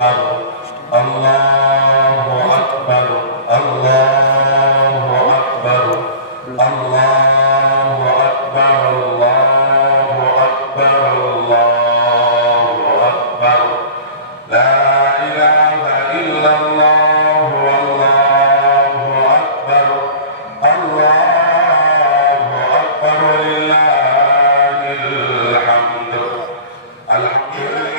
الله أكبر الله أكبر الله أكبر الله أكبر الله أكبر لا إله إلا الله والله أكبر الله أكبر لله الحمد الحمد لله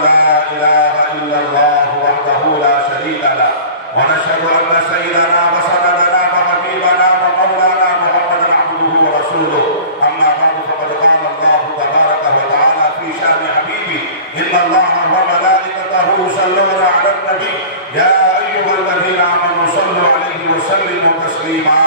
لا إله إلا الله وحده لا شريك له ونشهد أن سيدنا وسندنا وحبيبنا ومولانا محمدا عبده ورسوله أما بعد فقد قال الله تبارك وتعالى في شأن حبيبه إن الله وملائكته يصلون على النبي يا أيها الذين آمنوا صلوا عليه وسلموا تسليما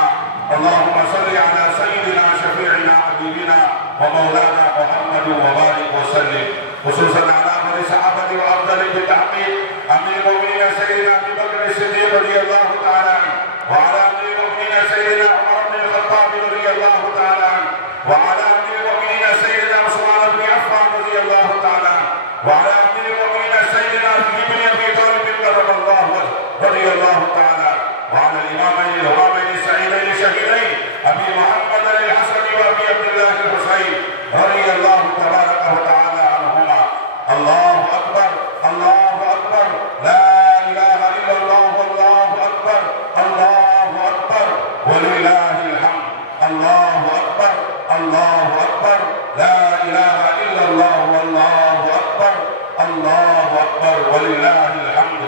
اللهم صل على سيدنا شفيعنا حبيبنا ومولانا محمد وبارك وسلم خصوصا على أمر صحابة وأفضل بالتحقيق أمير المؤمنين سيدنا أبي بكر الصديق رضي الله تعالى عنه وعلى أمير المؤمنين سيدنا عمر بن الخطاب رضي الله تعالى عنه وعلى أمير المؤمنين سيدنا عثمان بن عفان رضي الله تعالى عنه وعلى أمير المؤمنين سيدنا علي بن أبي طالب كرم الله وجهه رضي الله تعالى عنه وعلى الإمامين السعيدين الشهيدين أبي محمد الحسن وأبي عبد الله الحسين رضي الله تبارك وتعالى عنهما الله أكبر الله أكبر لا إله إلا الله والله أكبر الله أكبر ولله الحمد الله أكبر الله أكبر لا إله إلا الله والله أكبر الله أكبر ولله الحمد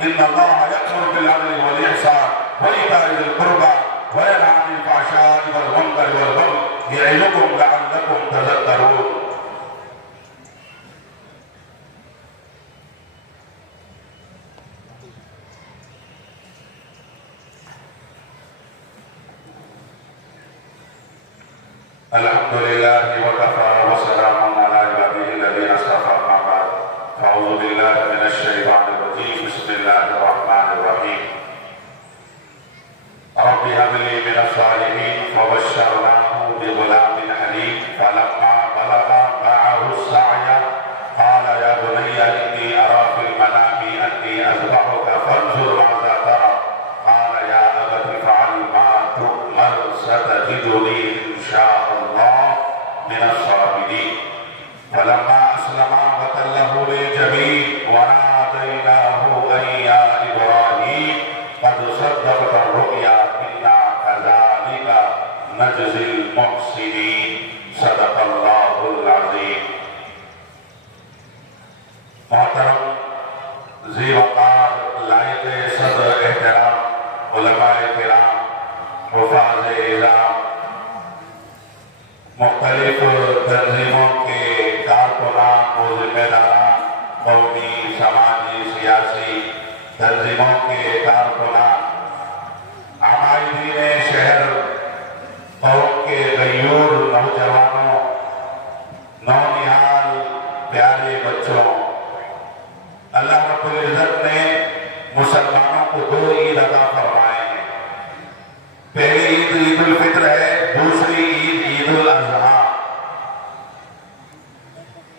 إن الله يأمر بالعدل والإحسان وإيتاء ذي القربى وينهى عن الفحشاء والمنكر والبغي يعظكم لعلكم تذكرون الحمد لله وكفى وسلام على عباده الذين اصطفى أما بعد فأعوذ بالله من الشيطان الرجيم بسم الله الرحمن الرحيم رب هب لي من الصالحين فبشرناه بغلام حليم فلما بلغ معه السعي قال يا بني إني أرى في المنام أني أذبحك فانظر ماذا ترى قال يا أبت افعل ما تؤمر ستجدني إن شاء الله من الصابرين فلما أسلما وتله للجبين وناديناه أن يا إبراهيم قد صدقت الرؤيا إنا كذلك نجزي المحسنين صدق الله العظيم محترم ذی وقار لائق صدر احترام علماء کرام حفاظ اعظام مختلف تنظیموں کے کارکنان و ذمہ داران قومی سماجی سیاسی تنظیموں کے کارکنان عمائدین شہر قوم کے غیور نوجوانوں نونہال پیارے بچوں اللہ رب العزت نے مسلمانوں کو دو عید عطا فرمائے ہیں پہلی عید عید الفطر ہے دوسری عید عید الاضحیٰ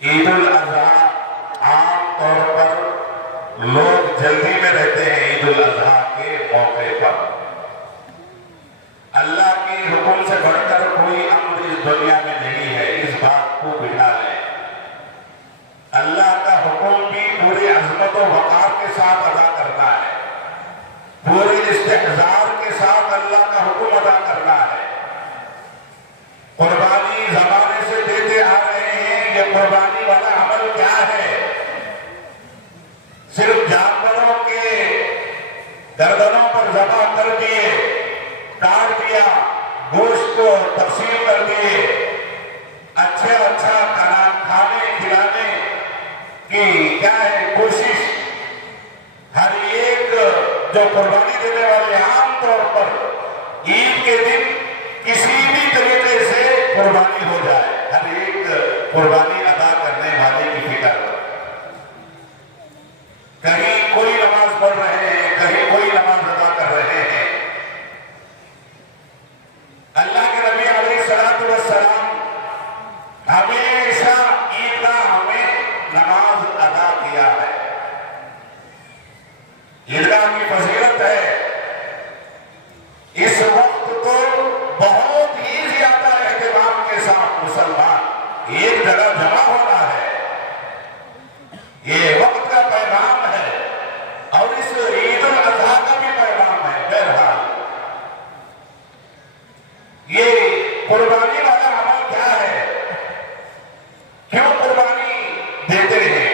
عید الاضحیٰ عام طور پر لوگ جلدی میں رہتے ہیں عید الاضحیٰ کے موقع پر اللہ کے حکم سے بڑھ کر کوئی امر اس دنیا میں نہیں ہے اس بات کو بٹھا لیں اللہ کا حکم بھی پوری عظمت و وقار کے ساتھ ادا کرنا ہے پورے استحضار کے ساتھ اللہ کا حکم ادا کرنا ہے قربانی زمانے سے دیتے آ رہے ہیں یہ قربانی والا عمل کیا ہے صرف جانوروں کے گردنوں پر ذبح کر دیے کاٹ دیا گوشت کو تقسیم کر دیے اچھا کھانے کھلانے کی کیا ہے کوشش ہر ایک جو قربانی دینے والے عام طور پر عید کے دن کسی بھی طریقے سے قربانی ہو جائے ہر ایک قربانی ادا کرنے والے کی فکر کہیں کوئی نماز پڑھ رہے ہیں کہیں کوئی نماز ادا کر رہے ہیں اللہ کے نبی علیہ السلام ہمیشہ عیدگاہ ہمیں نماز ادا کیا ہے عیدگاہ کی فضیلت ہے اس وقت تو بہت ہی زیادہ اہتمام کے ساتھ مسلمان ایک جگہ جمع ہونا ہے یہ وقت کا پیغام ہے اور اس عید الاضحیٰ کا بھی پیغام ہے بہرحال یہ قربانی والا عمل کیا ہے کیوں قربانی دیتے ہیں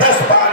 10-5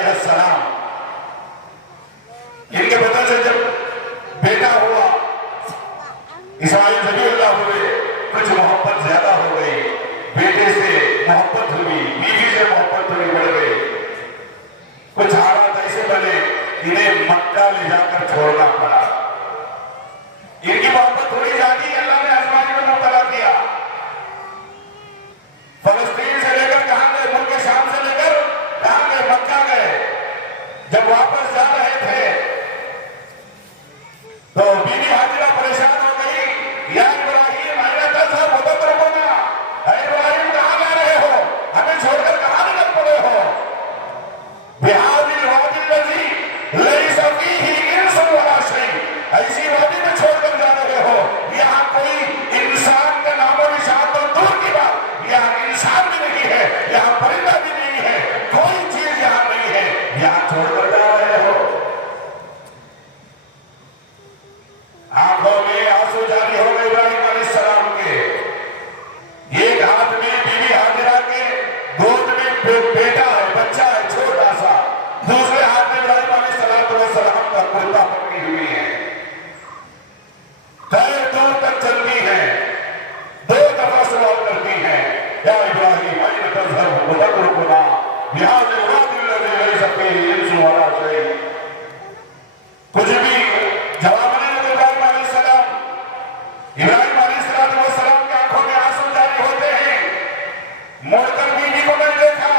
علیہ السلام، ان کے بدن سے جب بیٹا ہوا اسماعیل ذبیح اللہ ہوئے، کچھ محبت زیادہ ہو گئی، بیٹے سے محبت ہوئی، بیوی سے محبت ہوئی، بڑھ گئی، کچھ حالات ایسے بنے انہیں مکہ لے جا کر چھوڑنا پڑا۔ ان کی محبت تھوڑی زیادہ اللہ نے آزمائش میں مبتلا کیا۔ فلسطین سے لے کر کہاں گئے؟ ملک شام سے لے کر کہاں گئے؟ مکہ گئے۔ جب واپس جا رہے تھے تو بیوی حاجرہ پریشان ہو گئی، یا ابراہیم اے تذهب وتتركنا، اے ابراہیم کہاں جا رہے ہو؟ ہمیں چھوڑ کر کہاں نکل پڑے ہو؟ بهذا الوادي الذي ليس فيه انس ولا شيء، ایسی وادی میں چھوڑ کر جا رہے ہو، یہاں کوئی انسان کا نام و نشان تو دور کی بات، یہاں انسان بھی نہیں ہے، یہاں پرندہ بھی نہیں ہے، کوئی چیز یہاں نہیں ہے، یہاں چھوڑ کر جا رہے ہو۔ آنکھوں میں آنسو جاری ہو گئے ابراہیم علیہ السلام کے، ایک ہاتھ میں بیوی حاجرہ کے گود میں بیٹا ہے، بچہ ہے چھوٹا سا، دوسرے ہاتھ میں ابراہیم علیہ السلام کا کرتا پکڑی ہوئی ہے، خیر دور تک چلتی ہے، دو دفعہ سوال کرتی ہے، یا ابراہیم اين تذهب وتتركنا بهذا الوادي الذي ليس فيه انس ولا شيء، کچھ بھی جواب نہیں ہوتا ابراہیم علیہ السلام۔ ابراہیم علیہ السلام کی آنکھوں میں آنسو جاری ہوتے ہیں، مڑ کر بیوی کو نہیں دیکھا،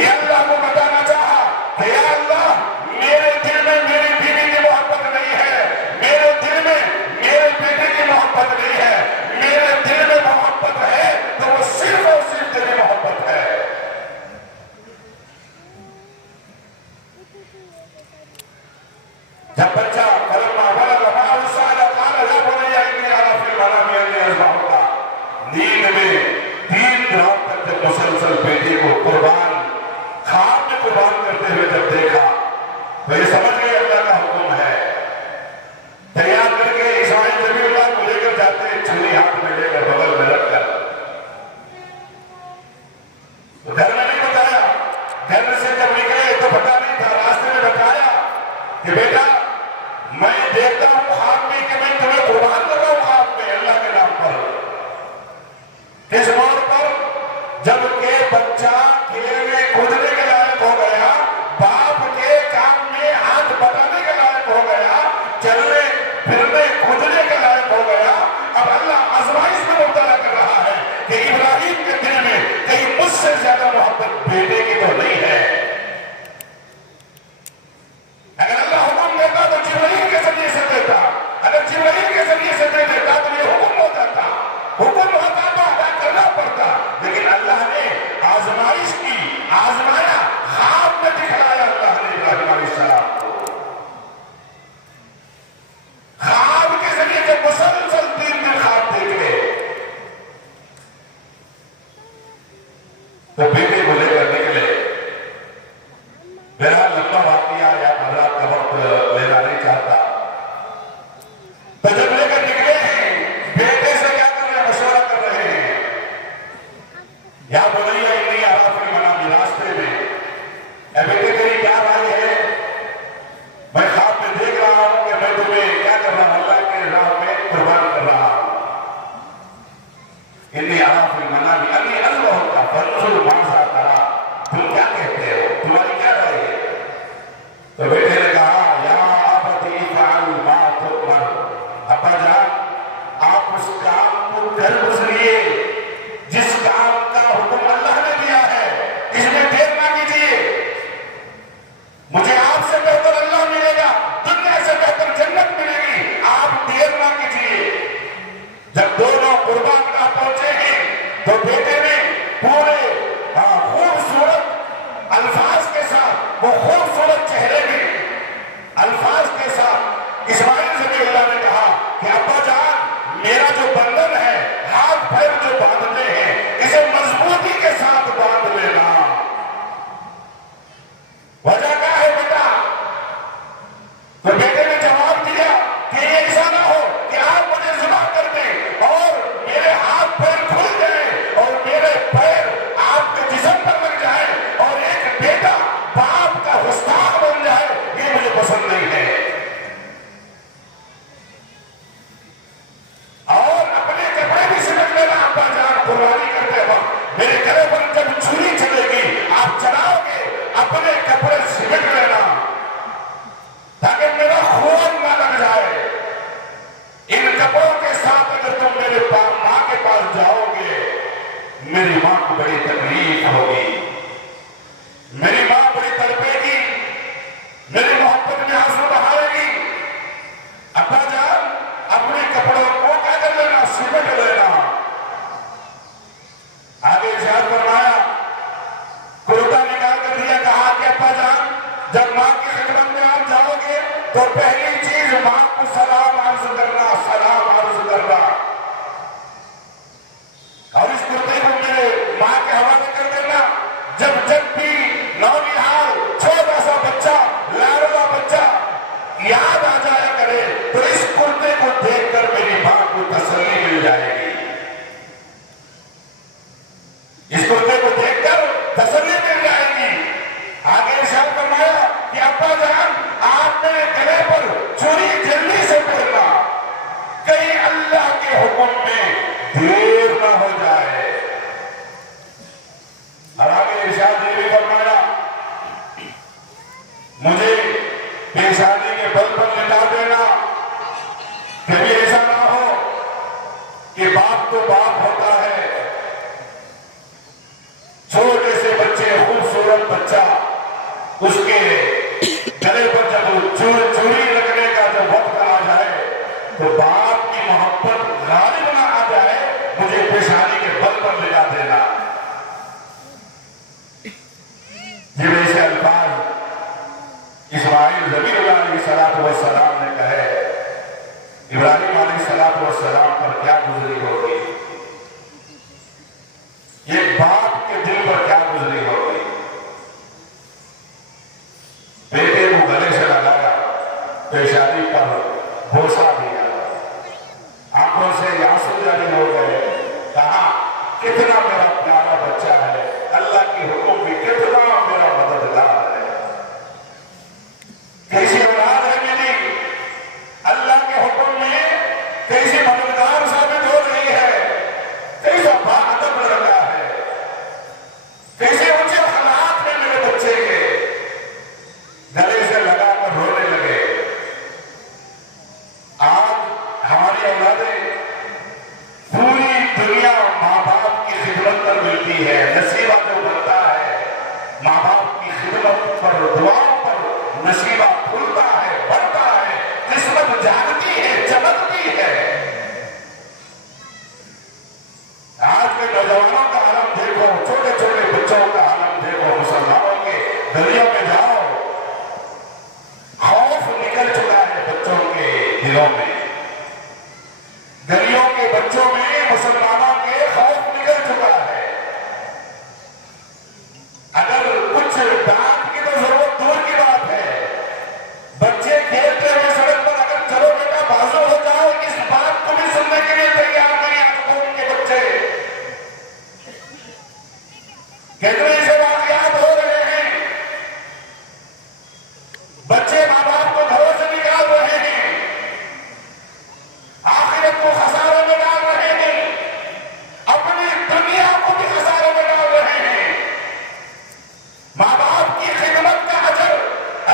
یہ اللہ کو بتانا چاہا کہ یا اللہ میرے دل میں میری بیوی کی محبت نہیں ہے، میرے دل میں میرے بیٹے کی محبت نہیں ہے، میرے دل میں محبت ہے تو وہ صرف اور صرف تیری محبت ہے۔ جب بچہ فلما بلغ معه السعي قال يا بني إني أرى في المنام أني أذبحك، نیند میں 3 رات تک جب مسلسل بیٹے کو قربان خواب میں قربان کرتے ہوئے جب دیکھا تو یہ سمجھ گئے اللہ کا حکم ہے، تیار کر کے اسماعیل ذبیح اللہ کو لے کر جاتے ہیں، چھری ہاتھ میں لے کر بغل میں رکھ کر، تو گھر میں نہیں بتایا، گھر سے جب نکلے تو پتا نہیں تھا، راستے میں بتایا کہ بیٹا میں دیکھتا ہوں خواب میں کہ میں تمہیں قربان کر رہا ہوں خواب میں اللہ کے نام پر۔ اس موڑ پر جب کہ بچہ کھیلنے کودنے کے لائق ہو گیا، باپ کے کام میں ہاتھ بٹانے کے لائق ہو گیا، چلنے پھرنے کودنے کے لائق ہو گیا، اب اللہ آزمائش میں مبتلا کر رہا ہے کہ ابراہیم کے دل میں کہیں مجھ سے زیادہ محبت بیٹے کی تو نہیں ہے۔ اگر اللہ حکم دیتا تو جبرائیل کے ذریعے سے دیتا، اگر جبرائیل کے ذریعے سے دے دیتا تو یہ حکم ہو جاتا، حکم ہوتا تو ادا کرنا پڑتا، لیکن اللہ نے آزمائش کی، آزمایا، خواب میں دکھلایا اللہ نے ابراہیم علیہ السلام کو، خواب کے ذریعے جب مسلسل 3 دن خواب دیکھ لے تو بیٹے کو لے کر نکلے۔ بہرحال لمبا واقعہ یا حضرات کا وقت لینا نہیں چاہتا، تو جب لے کر نکلے ہیں بیٹے سے کیا کر رہے ہیں؟ مشورہ کر رہے ہیں، یا بنی انی اری فی المنام، راستے میں اے بیٹے تیری کیا رائے ہے؟ میں خواب میں دیکھ رہا ہوں کہ میں تمہیں کیا کر رہا ہوں؟ اللہ کے راہ میں قربان کر رہا ہوں۔ انی اری فی المنام انی اذبحک فانظر ماذا تری، تم کیا کہتے ہو؟ تمہاری کیا رائے ہے؟ جب ماں کی خدمت میں آپ جاؤ گے تو پہلی چیز ماں کو سلام عرض کرنا، سلام عرض کرنا، اور اس کرتے کو میرے ماں کے حوالے کر دینا۔ جب بھی نونہال چھوٹا سا بچہ، لاڈلا بچہ یاد آ جایا کرے تو اس کرتے کو دیکھ کر میری ماں کو تسلی مل جائے گی، اس کرتے کو دیکھ کر تسلی مل جائے گی۔ آگے ارشاد فرمایا کہ ابا جان آپ میرے گلے پر چوری جلدی سے پڑھنا، کہیں اللہ کے حکم میں دیر نہ ہو جائے۔ اور آگے ارشاد یہ بھی فرمایا مجھے پیشانی کے بل پر لٹا دینا، کبھی ایسا نہ ہو کہ باپ تو باپ ہوتا ہے، چھوٹے سے بچے خوبصورت بچہ اس کے گلے پر جب چوری لگنے کا جب وقت آ جائے تو باپ کی محبت غالب نہ آ جائے، مجھے پیشانی کے بل پر لٹا دینا۔ یہ ایسے الفاظ اسماعیل ذبیح اللہ علیہ السلام نے کہے، ابراہیم علیہ السلام پر کیا گزری ہوگی، یہ باپ کے دل پر کیا گزری ہوگی۔ بیٹے کو گلے سے لگایا، پیشانی پر بوسہ دیا، آنکھوں سے آنسو جاری ہو گئے، کہا کتنا میرا پیارا بچہ ہے، اللہ کی حکم بھی کتنا میرا مددگار ہے، کیسی اولاد ہے میری، اللہ کے حکم میں کیسی مددگار ثابت ہو رہی ہے، کیسا باادب لڑکا ہے، کیسے اونچے حالات میں میرے بچے کے، گلے سے لگا کر رونے لگے۔ آج ہماری اولادیں پوری دنیا ماں باپ کی خدمت پر ملتی ہے، نصیبہ جو بنتا ہے ماں باپ کی خدمت پر، دعاؤں پر نصیبہ کھلتا ہے، بڑھتا ہے، قسمت جاگتی ہے، چمکتی ہے۔ آج کے نوجوانوں کا عالم دیکھو، چھوٹے چھوٹے بچوں کا عالم دیکھو، مسلمانوں کے گلیوں میں جاؤ، خوف نکل چکا ہے بچوں کے دلوں میں، گلیوں کے بچوں میں مسلمانوں کے خوف نکل چکا ہے۔ اگر کچھ ڈانٹ کی تو ضرورت دور کی بات ہے، بچے کھیلتے ہوئے سڑک پر اگر چلو بیٹا بازو ہو جاؤ، اس بات کو بھی سننے کے لیے تیار نہیں آج قوم کے بچے۔ کتنے سے واقعات ہو رہے ہیں، بچے ماں باپ کو گھروں سے نکال رہے ہیں، آخرت کو خسارے میں ڈال رہے ہیں، اپنی دنیا کو بھی خسارے میں ڈال رہے ہیں۔ ماں باپ کی خدمت کا اجر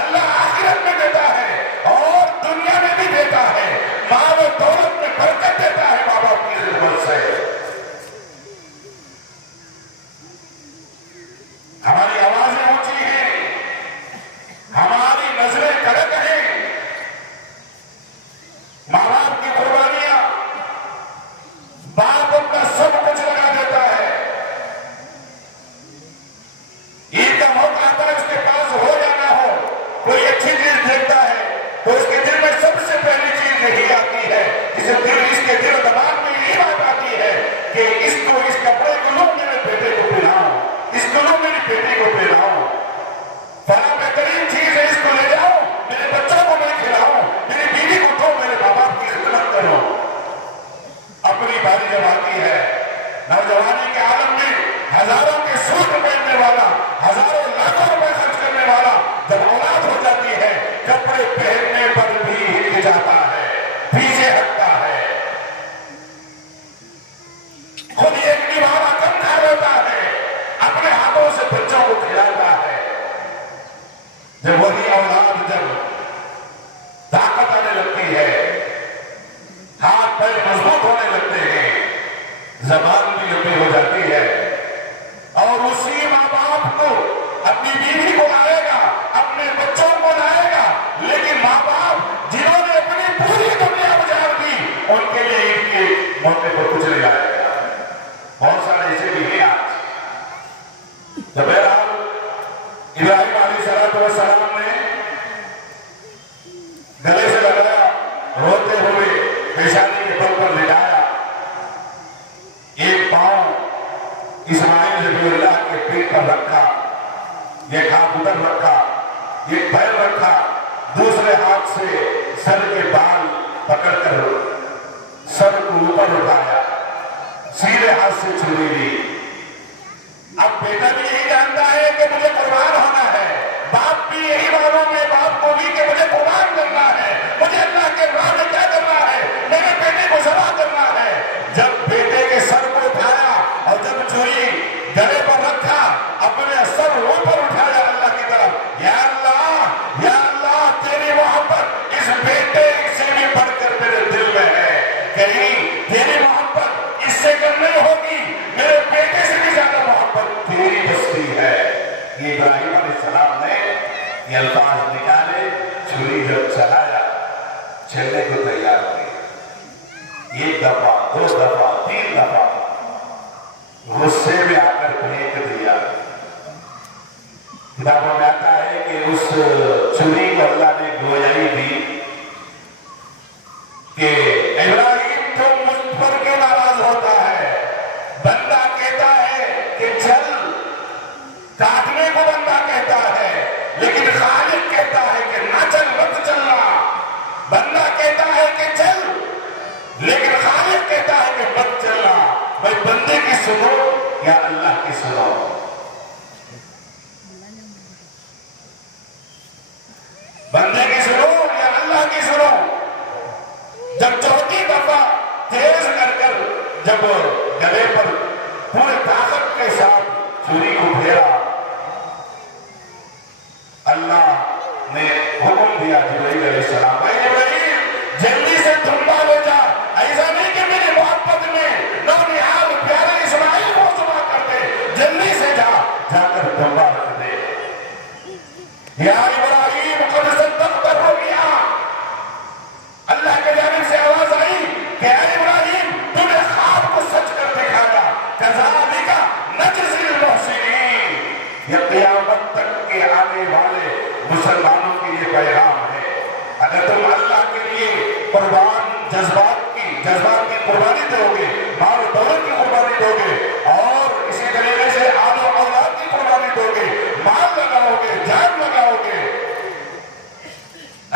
اللہ آخرت میں دیتا ہے اور دنیا میں بھی دیتا ہے، مال و دولت میں برکت دیتا ہے ماں باپ کی خدمت سے۔ ہماری آوازیں اونچی ہیں، ہماری نظریں کڑک ہیں، ماں باپ کی قربانیاں، باپ اپنا سب کچھ لگا دیتا ہے، عید کا موقع آتا ہے، اس کے پاس ہو یا نہ ہو، کوئی اچھی چیز دیکھتا ہے تو اس کے دل میں سب سے پہلی چیز یہی آتی ہے، اس کے دل دماغ میں یہی بات آتی ہے کہ اس کپڑے کو لو میرے بیٹے کو پہناؤ، اس کو لو میری بیٹی کو پہناؤ، فلاں بہترین چیز ہے، اس کو لے جاؤ، میرے بچوں کو میں کھلاؤں، میری بیوی کو دو، میرے ماں باپ کی خدمت کرو۔ اپنی باری جب آتی ہے، نوجوانی کے عالم میں ہزاروں کے سوٹ پہننے والا، ہزاروں لاکھوں روپے خرچ کرنے والا جب اولاد ہو جاتی ہے، کپڑے پہننے پر بھی ہچکچاتا ہے، پیچھے ہٹتا ہے، خود ایک دیوارہ کم کھا لیتا ہے، اپنے ہاتھوں سے بچوں کو کھلاتا ہے۔ جب وہی اولاد جب طاقت آنے لگتی ہے، ہاتھ پیر مضبوط ہونے لگتے ہیں، زبان بھی لمبی ہو جاتی ہے، اور اسی ماں باپ کو اپنی بیوی کو لائے گا، اپنے بچوں کو لائے گا، لیکن ماں باپ جنہوں نے اپنی پوری دنیا اجاڑ دی، ان کے لیے عید کے موقع پر کچھ نہیں لائے گا۔ بہت سارے ایسے بھی ہیں آج۔ جب ابراہیم علیہ السلام نے یہ پیر رکھا، دوسرے ہاتھ سے سر کے بال پکڑ کر سر کو اوپر اٹھایا، سیدھے ہاتھ سے چھری لی۔ اب بیٹا بھی یہی جانتا ہے کہ مجھے قربان ہونا ہے، باپ بھی یہی معلوم ہے باپ کو بھی کہ مجھے قربان کرنا ہے، مجھے اللہ کے راہ میں کیا کرنا ہے، میرے بیٹے کو ذبح کرنا ہے۔ جب بیٹے کے سر کو اٹھایا اور جب چھری گلے پر رکھا، اپنے سر اوپر اٹھایا اللہ کی طرف، یا اللہ تیری محبت اس بیٹے سے بھی بڑھ کر میرے دل میں ہے، کہیں تیری محبت اس سے کم نہیں ہوگی، میرے بیٹے سے بھی زیادہ محبت تیری بستی ہے۔ یہ ابراہیم علیہ السلام نے یہ الفاظ نکالے، چھری جب چلایا، چلنے کو تیار ہوئی، ایک دفعہ، دو دفعہ، تین دفعہ غصے میں آ کر پھینک دیا۔ کتابوں میں آتا ہے کہ اس چھری کو اللہ نے گویائی دی کہ ابراہیم تم مجھ پر کیوں ناراض ہوتا ہے؟ بندہ کہتا ہے کہ چل، کاٹنے کو بندہ کہتا ہے، لیکن خالق کہتا ہے کہ نہ چل، مت چلنا۔ بندہ کہتا ہے کہ چل، لیکن خالق کہتا ہے کہ مت چلنا۔ بھائی بندے کی سنو یا اللہ کی سنو؟ بندے کی سنو یا اللہ کی سنو؟ جب چوتھی دفعہ تیز کر جب گلے پر پورے طاقت کے ساتھ چھری کو پھیرا، اللہ نے حکم دیا جبرائیل علیہ السلام، اے جبرائیل جلدی سے دھنبا لے جا، ایسا نہیں کہ میری محبت میں نونہال پیارے اسماعیل کو ذبح کر دے، جلدی سے جا کر دھنبا رکھ دے۔ یا ابراہیم قد صدقت الرؤیا، اللہ کے جانب سے آواز آئی کہ اے ابراہیم تو نے خواب کو سچ کر دکھایا، کذالک نجزی المحسنین۔ یہ قیامت تک کے آنے والے مسلمانوں کے لیے پیغام ہے، اگر تم اللہ کے لیے قربان جذبات کی قربانی دو گے، مال و دولت کی قربانی دو گے، اور اسی طریقے سے آل و اولاد کی قربانی دو گے، مال لگاؤ گے، جان لگاؤ گے،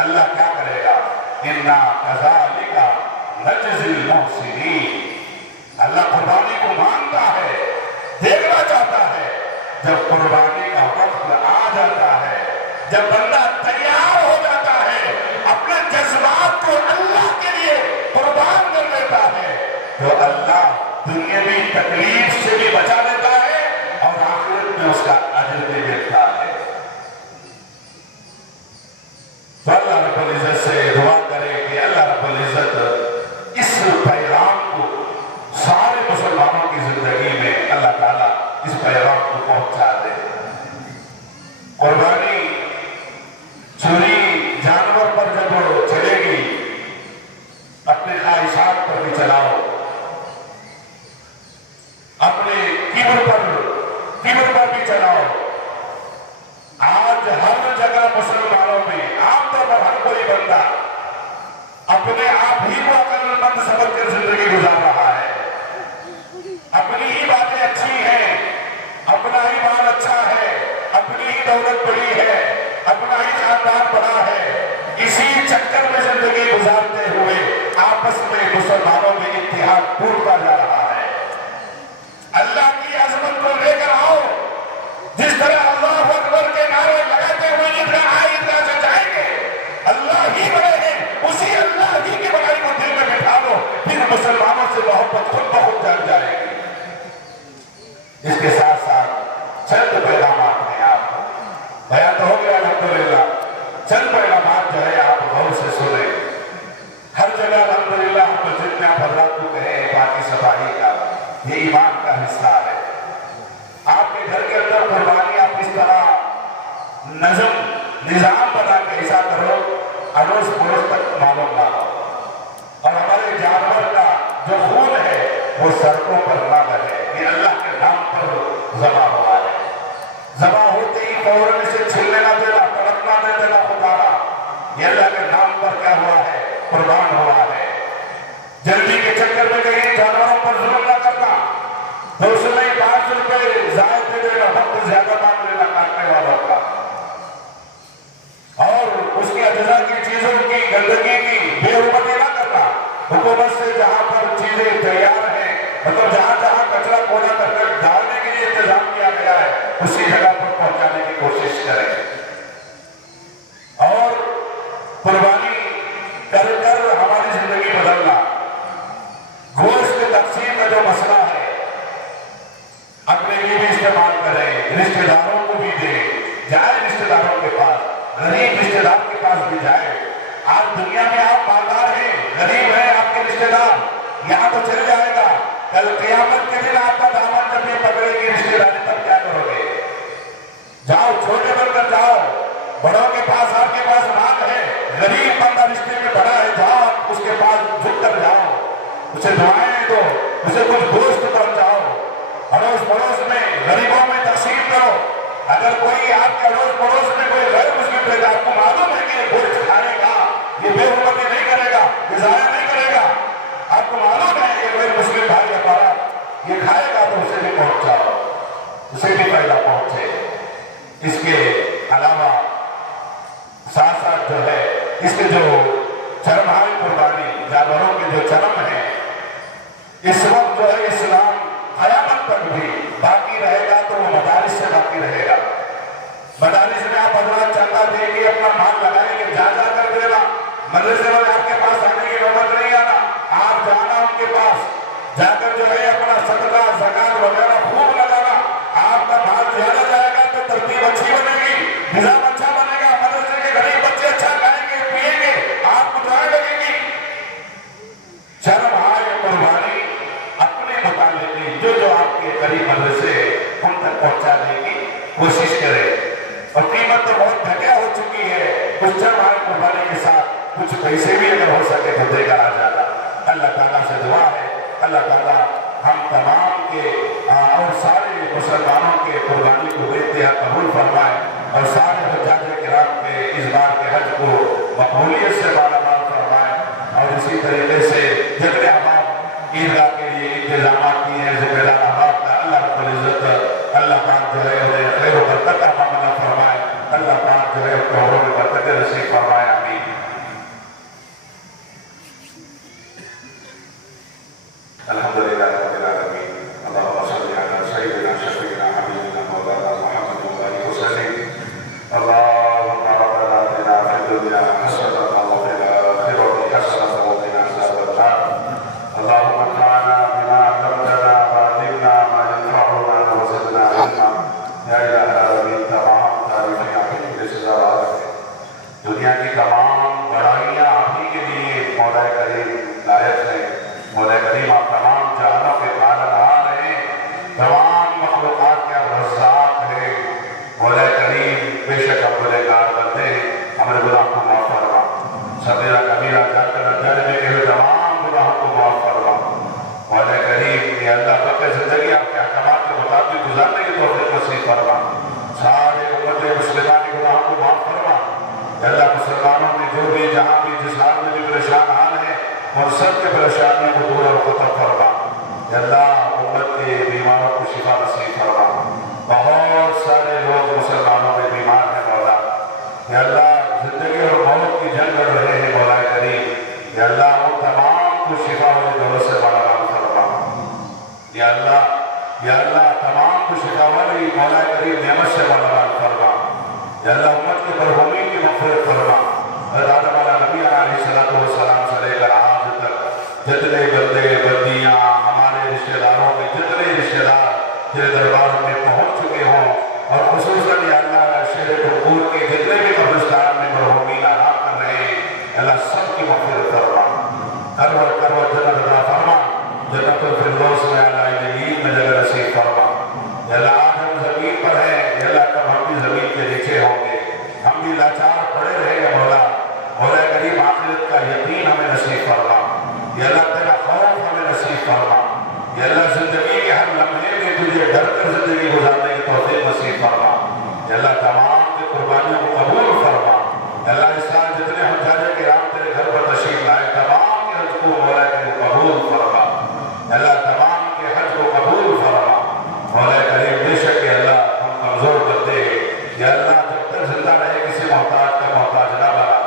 اللہ کیا کرے گا؟ اِنَّا كَذَلِكَ نَجْزِي الْمُحْسِنِينَ۔ اللہ قربانی کو مانتا ہے، دیکھنا چاہتا ہے۔ جب قربانی کا وقت آ جاتا ہے، جب بندہ تیار ہو جاتا ہے، اپنے جذبات کو اللہ کے لیے قربان کر دیتا ہے، تو اللہ دنیاوی تکلیف سے بھی بچا دیتا ہے اور آخرت میں اس کا اجر بھی دیتا ہے۔ تو اللہ رب العزت سے دعا کرے کہ اللہ رب العزت اس پیغام کو سارے مسلمانوں کی زندگی میں اللہ تعالیٰ اس پیغام کو پہنچا دے۔ قربانی چھری جانور پر جب چلے گی، اپنے خواہشات پر بھی چلاؤ، اپنے کبر پر بھی چلاؤ۔ آج ہر جگہ مسلمانوں میں عام طور پر ہر کوئی بندہ اپنے آپ ہی کو عقل مند سمجھ کر زندگی گزار رہا ہے، اپنی ہی باتیں اچھی ہیں، اپنا ہی مال اچھا ہے، اپنی ہی دولت بڑی ہے، اپنا ہی خاندان بڑا ہے۔ اسی چکر میں زندگی گزارتے ہوئے آپس میں مسلمانوں میں اتحاد ٹوٹتا جا رہا ہے۔ اللہ کی عظمت کو لے کر آؤ، جس طرح اللہ اکبر کے نعرے لگاتے ہوئے ادھر سے جائیں گے، اللہ ہی بڑے ہیں، اسی اللہ ہی کی بڑائی کو دل میں بٹھا دو، پھر مسلمانوں سے محبت خود بخود جگ جائے گی۔ اس کے ساتھ ساتھ چند پیغامات ہیں، آپ بیان تو ہو گیا الحمدللہ، چند پیغامات جو ہے آپ غور سے سنیں۔ ہر جگہ الحمدللہ ہم مسجد میں آپ حضرات کو کہیں پاکی صفائی کا، یہ ایمان کا حصہ ہے۔ آپ کے گھر کے اندر قربانی آپ اس طرح نظام بنا کے ایسا کرو، اڑوس پڑوس تک معلوم نہ ہو، اور ہمارے جانور کا جو خون ہے وہ سڑکوں پر نہ بہے۔ یہ اللہ کے نام پر ذبح ہوا ہے، ذبح ہوتے ہی فوراً اسے چھلنے نہ دینا، تڑپنا نہ دینا خدا را، یہ اللہ کے نام پر کیا ہوا ہے؟ قربان ہوا ہے۔ جلدی کے چکر میں کہیں جانوروں پر ظلم نہ کرنا، تو اس میں 5 روپے زائد دے دینا، وقت زیادہ مانگ لینا کاٹنے والوں کا۔ لیے تیار ہیں، مطلب جہاں جہاں کچرا کوڑا کرکٹ ڈالنے کے لیے انتظام کیا گیا ہے اسی جگہ پر پہنچانے کی کوشش کریں، اور قربانی کر کر ہماری زندگی بدلنا۔ گوشت تقسیم کا جو مسئلہ ہے اپنے لیے بھی استعمال کریں، رشتہ داروں کو بھی دیں، جائے رشتہ داروں کے پاس، غریب رشتہ دار کے پاس بھی جائے۔ آج دنیا میں آپ مالدار ہیں، غریب ہیں آپ کے رشتہ دار، یہاں تو چل جائے گا، کل قیامت کے دن آپ کا دامن جب یہ پکڑے گی رشتہ داری تب کیا کرو گے؟ جاؤ، چھوٹے بن کر جاؤ، بڑوں کے پاس آپ کے پاس مال ہے، غریب بندہ رشتے میں بڑا ہے، جاؤ آپ اس کے پاس جھک کر جاؤ، اسے دعائیں دو، اسے کچھ گوشت پہنچاؤ، اڑوس پڑوس میں غریبوں میں تقسیم کرو۔ اگر کوئی آپ کے اڑوس پڑوس میں کوئی غیر مسلم رہے گا، آپ کو معلوم ہے کہ یہ گوشت کھائے گا، یہ بے حرمتی نہیں کرے گا، یہ ضائع نہیں کرے گا، آپ کو معلوم ہے کہ غیر مسلم بھائی ہمارا یہ کھائے گا، تو اسے بھی پہنچاؤ، اسے بھی فائدہ پہنچے۔ اس کے علاوہ ساتھ ساتھ جو ہے اس کے جو چرمہائی قربانی، جانوروں کے جو چرم ہیں، اس وقت جو ہے اسلام قیامت تک بھی باقی رہے گا، تو وہ مدارس سے باقی رہے گا۔ مدارس میں آپ حضرات چندہ دے کے اپنا مال لگائیں گے، جا کر دینا، مدرسے والے آپ کے پاس آنے کی نوبت نہیں آنا، آپ جانا ان کے پاس، جا کر جو ہے اپنا صدقہ زکات وغیرہ خوب لگانا، آپ کا مال زیادہ جائے گا تو ترتیب اچھی بنے گی، نظام اچھا بنے گا، مدرسے کے غریب بچے اچھا کھائیں گے پیئیں گے، آپ کو دعائیں لگے گی۔ چرمہائے قربانی اپنے متعلق جو آپ کے قریب مدرسے ان تک پہنچانے کی کوشش کرے، اور قیمت تو بہت گھٹیا ہو چکی ہے، کچھ چرمہائے قربانی کے ساتھ کچھ پیسے بھی اگر ہو سکے تو دے کر آ جانا۔ اللہ تعالیٰ سے دعا ہے اللہ تعالیٰ ہم تمام کے اور سارے مسلمانوں کے قربانی کو بے انتہا قبول فرمائے، اور سارے حجاج کرام کے اس بار کے حج کو مقبولیت سے مالا مال فرمائے، اور اسی طریقے سے جتنے احباب عیدگاہ کے لیے انتظامات کیے ہیں ذمہ دار احباب کا اللہ رب العزت اللہ پاک جو ہے انہیں خیر و برکت کا معاملہ فرمائے، اللہ پاک جو ہے قبروں میں برکت نصیب فرمائے، آمین۔ الحمدللہ رب العالمین، اللہم صلی علی سیدنا شفیعنا حبیبنا مولانا محمد وآلہ وسلم، اللہم ربنا آتنا فی الدنیا حسنۃ وفی الآخرۃ حسنۃ وقنا عذاب النار، اللہم انفعنا بما علمتنا وعلمنا ما ينفعنا وزدنا علما۔ یا الہ العالمین، تمام تعریفیں آپ ہی کے لیے ضرورت ہے، دنیا کی تمام بڑائیاں آپ ہی کے لیے مولا کریم لائق ہیں۔ مولا کریم آپ تمام جہانوں کے پالنہار ہیں، تمام مخلوقات کے آپ رزاق ہیں۔ مولا کریم بے شک ہم گنہگار بندے ہیں، ہمارے گناہ کو معاف فرما، صغیرہ کبیرہ جانتے میں کہ تمام گناہوں کو معاف فرما۔ مولا کریم یا اللہ باقی زندگی آپ کے احکامات کے مطابق گزارنے کی توفیق نصیب فرما، سارے امت مسلمہ کے گناہوں کو معاف فرما۔ یا اللہ مسلمانوں میں جو بھی جہاں بھی جس حال میں بھی پریشان حال ہے، اور سب کے پریشانیوں کو دور اور ختم فرما۔ یا اللہ امت کے بیماروں کو شفا نصیب فرما، بہت سارے لوگ مسلمانوں میں بیمار ہیں مولا، یا اللہ زندگی اور موت کی جنگ لڑ رہے ہیں مولا کریم، یا اللہ ان تمام کو شفا والی دولت سے مالا مال فرما۔ یا اللہ تمام کو شفا والی مولا کریم نعمت سے مالا مال فرما۔ یا اللہ امت کے مرحومین کی مغفرت فرما۔ آدم علیہ نبی علیہ السلام سے لے کر آج تک جتنے بندے بندیاں ہمارے رشتہ داروں کے جتنے رشتہ دار تیرے دربار میں پہنچ چکے ہوں، اور خصوصاً یا اللہ شہر ٹھکور کے جتنے بھی قبرستان میں مرحومین آرام کر رہے ہیں، اللہ سب کی مغفرت فرما، کرور جنت عطا فرما، جنت الفردوس میں اعلیٰ علین میں جگہ نصیب فرما۔ یا اللہ آج ہم زمین پر ہیں، یا اللہ کب ہم بھی زمین کے نیچے ہوں گے، ہم بھی لاچار پڑے رہیں گے مولا کریم آخرت کا یقین ہمیں نصیب فرما۔ یا اللہ تیرا خوف ہمیں نصیب فرما۔ یا اللہ زندگی کے ہر لمحے میں تجھے ڈر کر زندگی گزارنے کی توفیق نصیب فرما۔ یا اللہ تمام کی قربانیوں کو قبول فرما۔ یا اللہ اس سال جتنے حجاج کرام تیرے گھر پر تشریف لائے، تمام کے حج کو مولا کریم قبول فرما۔ یا اللہ تمام کے حج کو قبول فرما۔ مولا کریم بے شک اللہ ہم کمزور کرتے ہیں، یا اللہ جب تک زندہ رہے کسی محتاج کا محتاج نہ بنا۔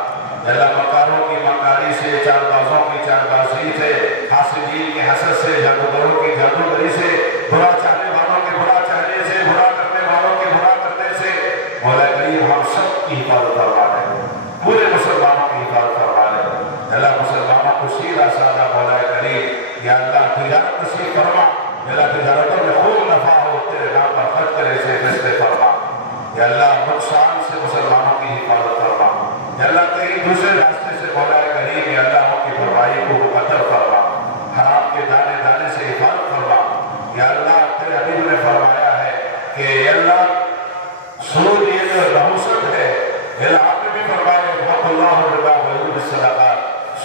یا اللہ مکاروں کی مکاری سے، چار بازوں کی چار بازی سے حاصل حاسدین کے حسد سے، جادوگروں کی جادوگری سے، برا چاہنے والوں کے برا چاہنے سے، برا کرنے والوں کے برا کرنے سے مولا کریم ہم سب کی حفاظت فرما لے، پورے مسلمانوں کی حفاظت فرما لے۔ اللہ مسلمانوں کو سیدھا سادہ مولا کریم یا اللہ تجارت نصیب فرما، یا اللہ تجارتوں میں خوب نفع ہو، تیرے نام پر خرچ کرے سے فیصلے فرما، یا اللہ نقصان سے مسلمانوں کی حفاظت فرما، یا اللہ کہیں دوسرے راستے سے مولا کریم یا اللہ ان کی برائی کو مقدر فرما، حرام کے دانے دانے سے حفاظت فرما۔ یا اللہ تیرے حبیب نے فرمایا ہے کہ یا اللہ سود یہ جو نحوست ہے، یا اللہ آپ نے بھی فرمایا وَقَ اللَّهُ الرِّبَا وَيُرْبِي الصَّدَقَاتِ،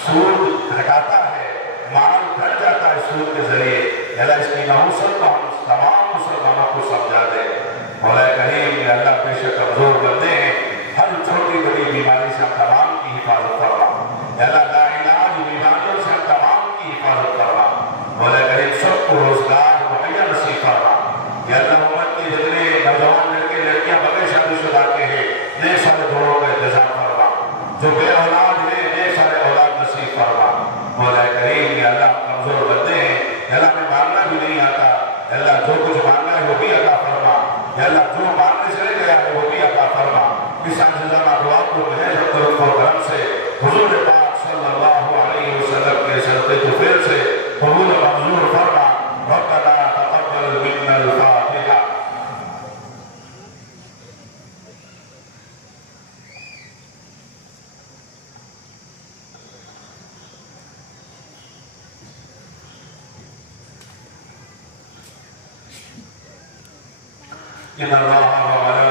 سود گھٹاتا ہے، مال گھٹ جاتا ہے سود کے ذریعے۔ یا اللہ اس کی نحوست کو ہم تمام مسلمانوں کو سمجھا دے۔ مولا کریم یا اللہ بے شک کمزور بندے ہیں، ہر چھوٹی بڑی بیماری سے ہم تمام کی حفاظت فرما، یا اللہ لا علاج بیماریوں سے ہم تمام کی حفاظت فرما۔ مولا کریم سب کو روزگار مہیا نصیب فرما، یا اللہ امت کے جتنے نوجوان لڑکے لڑکیاں بغیر شادی شدہ کے ہیں نئے سارے جوڑوں کا انتظام فرما، جو بے اولاد ہیں نئے سارے اولاد نصیب فرما۔ مولا کریم یا اللہ کمزور بندے ہیں، یا اللہ ہمیں ماننا بھی نہیں آتا، یا اللہ جو کچھ ماننا ہے وہ بھی عطا فرما، یا اللہ جو ماننے سے رہ گیا ہے وہ بھی عطا فرما۔ اس عاجزانہ دعا کو محض طرف و کرم سے حضور پاک صلی اللہ علیہ وسلم کے صدقے طفیل سے قبول منظور فرما۔ ربنا تقبل منا الفاتحہ۔ ان اللہ